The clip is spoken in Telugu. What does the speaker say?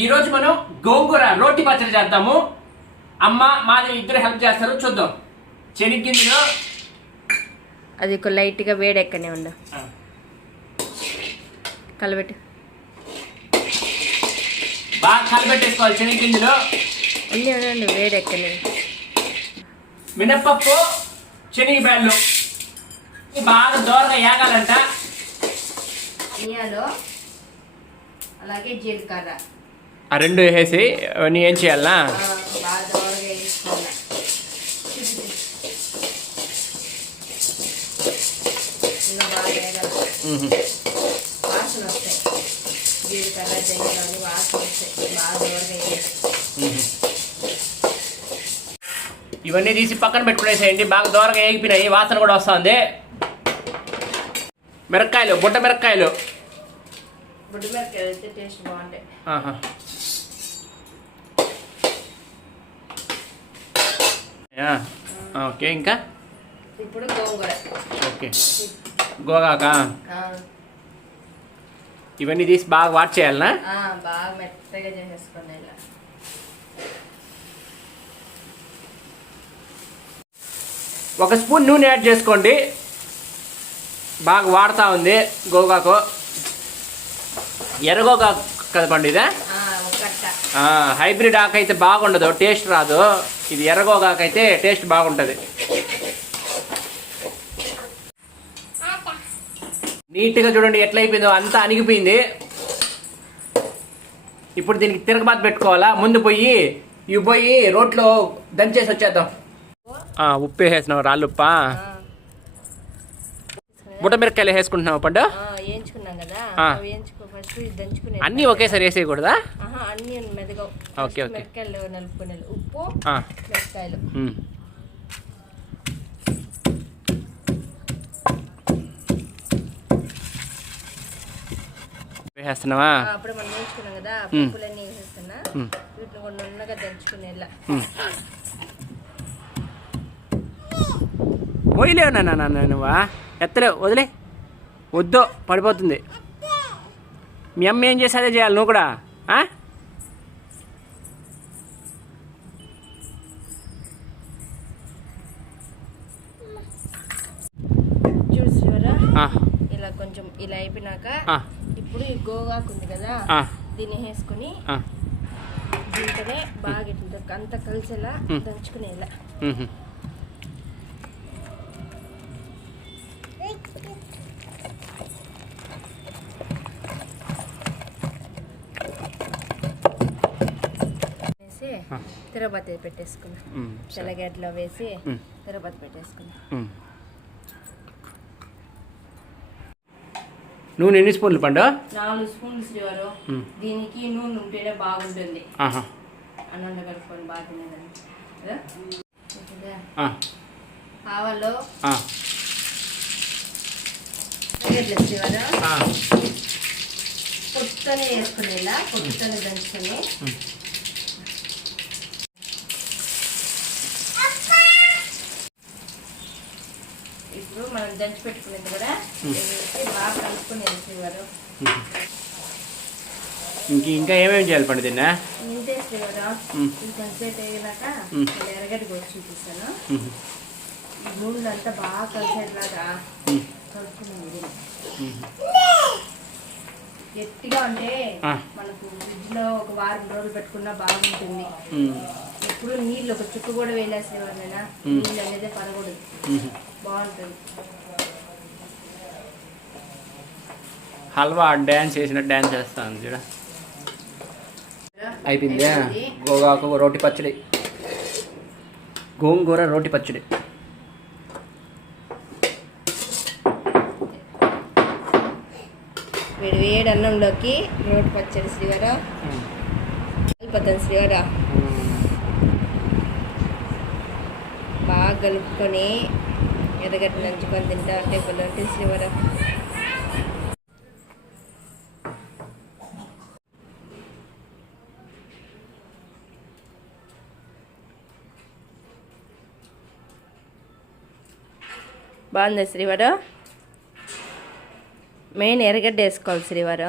ఈ రోజు మనం గోంగూర రోటి పచ్చడి చేద్దాము. అమ్మ మాది ఇద్దరు హెల్ప్ చేస్తారు. చూద్దాం. శనగగింజలు అది ఒక లైట్గా వేడెక్కనే ఉండు. కలబెట్టు. బాగా కలబెట్టేసుకోవాలి శనగగింజలు. అన్నీ ఉండండి వేడెక్కనే. మినప్పప్పు, శనగబ్యాళ్ళు బాగా దోరగా ఏగాలంట. ధనియాలు అలాగే జీలకర్ర ఆ రెండు వేసేసి అవన్నీ ఏం చేయాలనా? బాగా దోరగా వేసుకోవాలి. బాగా వేగాలి. వాసన వస్తాయి. జీలకర్ర ధనియాలు వాసన వస్తాయి. బాగా దోరగా వేయాలి. ఇవన్నీ తీసి పక్కన పెట్టుకునేసేయండి. బాగా దూరంగా ఏగిపోయినాయి. వాసన కూడా వస్తుంది. మిరపకాయలు, బుట్ట మిరపకాయలు. బుట్ట మిరపకాయలు అయితే టేస్ట్ బాగుంటాయి. ఓకే. ఇంకా ఇప్పుడు గోంగూర. ఓకే. గోగాక ఇవన్నీ తీసి బాగా వాట్ చేయాలనా? బాగా మెత్తగా చేసేసుకోండి. ఇలా ఒక స్పూన్ నూనె యాడ్ చేసుకోండి. బాగా వాడుతూ ఉంది గోగాకు. ఎర్రగోగాకు కదపండి. ఇదే హైబ్రిడ్ ఆకు అయితే బాగుండదు, టేస్ట్ రాదు. ఇది ఎర్రగోగాకు అయితే టేస్ట్ బాగుంటుంది. నీట్గా చూడండి ఎట్లా అయిపోయిందో, అంతా అణిగిపోయింది. ఇప్పుడు దీనికి తిరగబాత పెట్టుకోవాలా. ముందు ఇవి పోయి రోట్లో దంచేసి వచ్చేద్దాం. ఉప్పు వేసేసినావు, రాళ్ళు ఉప్ప. బుట్ట మిరపకాయలు వేసుకుంటున్నావు పండు. అన్నీ ఒకేసారి వేసేయకూడదా? అన్ని మెదగా. Okay okay. మిరపకాయలు నలుపుకునే ఉప్పు, మిరపకాయలు వేసేస్తున్నావా? అప్పుడు మనం వేయించుకున్నాం కదా, పప్పులన్నీ వేసేస్తున్నా. వీటిని కూడా నున్నగా దంచుకునేలా. పోయలేవు నాన్న, నువ్వా ఎత్తలేవు, వదిలే. వద్దు, పడిపోతుంది. మీ అమ్మ ఏం చేసి అదే చేయాలి నువ్వు కూడా. చూడు శివరా, ఇలా కొంచెం ఇలా అయిపోయినాక ఇప్పుడు ఈ గోగాకు ఉంది కదా, దీన్ని వేసుకుని దీంట్లోనే బాగా ఇట్లా అంతా కలిసేలా దంచుకునేలా. తిరగబాత పెట్టేసుకున్నా. తెల్లగడ్డలో వేసి తిరగబాత పెట్టేసుకున్నా. నూనె ఎన్ని స్పూన్లు పండు? 4 స్పూన్లు శ్రీవారు. దీనికి నూనె ఉంటేనే బాగుంటుంది. అన్నంలో కలుపుకొని బాగా తినేదాన్ని. ఆవాలు శ్రీవారు పొట్టుతోనే వేసుకునేలా, పొట్టుతోనే దంచుకొని. ఇప్పుడు మనం దంచి పెట్టుకునేది కూడా బాగా కలుపుకునేది శ్రీవారు. ఇంకా ఏమేమి చేయాలి పండు తిన్నా? ఇంతే శ్రీవారు. కొంచెంసేపు వేగినాక ఎర్రగడ్డ కోసి చూపిస్తాను. నూనె అంతా బాగా కలిసేట్లాగా కలుపుకునేది. గట్టిగా ఉంటే మనకు ఫ్రిడ్జ్ లో ఒక వారం రోజులు పెట్టుకున్నా బాగుంటుంది. ఎప్పుడు నీళ్ళు ఒక చుక్క కూడా వేలేసేవాళ్ళైనా నీళ్ళు అనేది పడకూడదు, బాగుంటుంది. హల్వా డ్యాన్స్ చేసినట్టు డ్యాన్స్ చేస్తాను చూడ. అయిపోయిందా? గోగాకు రోటి పచ్చడి, గోంగూర రోటి పచ్చడి. వేడి వేడి అన్నంలోకి రోటి పచ్చడి శ్రీవారు. అయిపోతుంది శ్రీవారు. బాగా కలుపుకొని ఎర్రగడ్డ నంచుకొని తింటా అంటే ఉంటుంది శ్రీవారు. బాగుంది శ్రీవారు. మెయిన్ ఎర్రగడ్డ వేసుకోవాలి శ్రీవారు.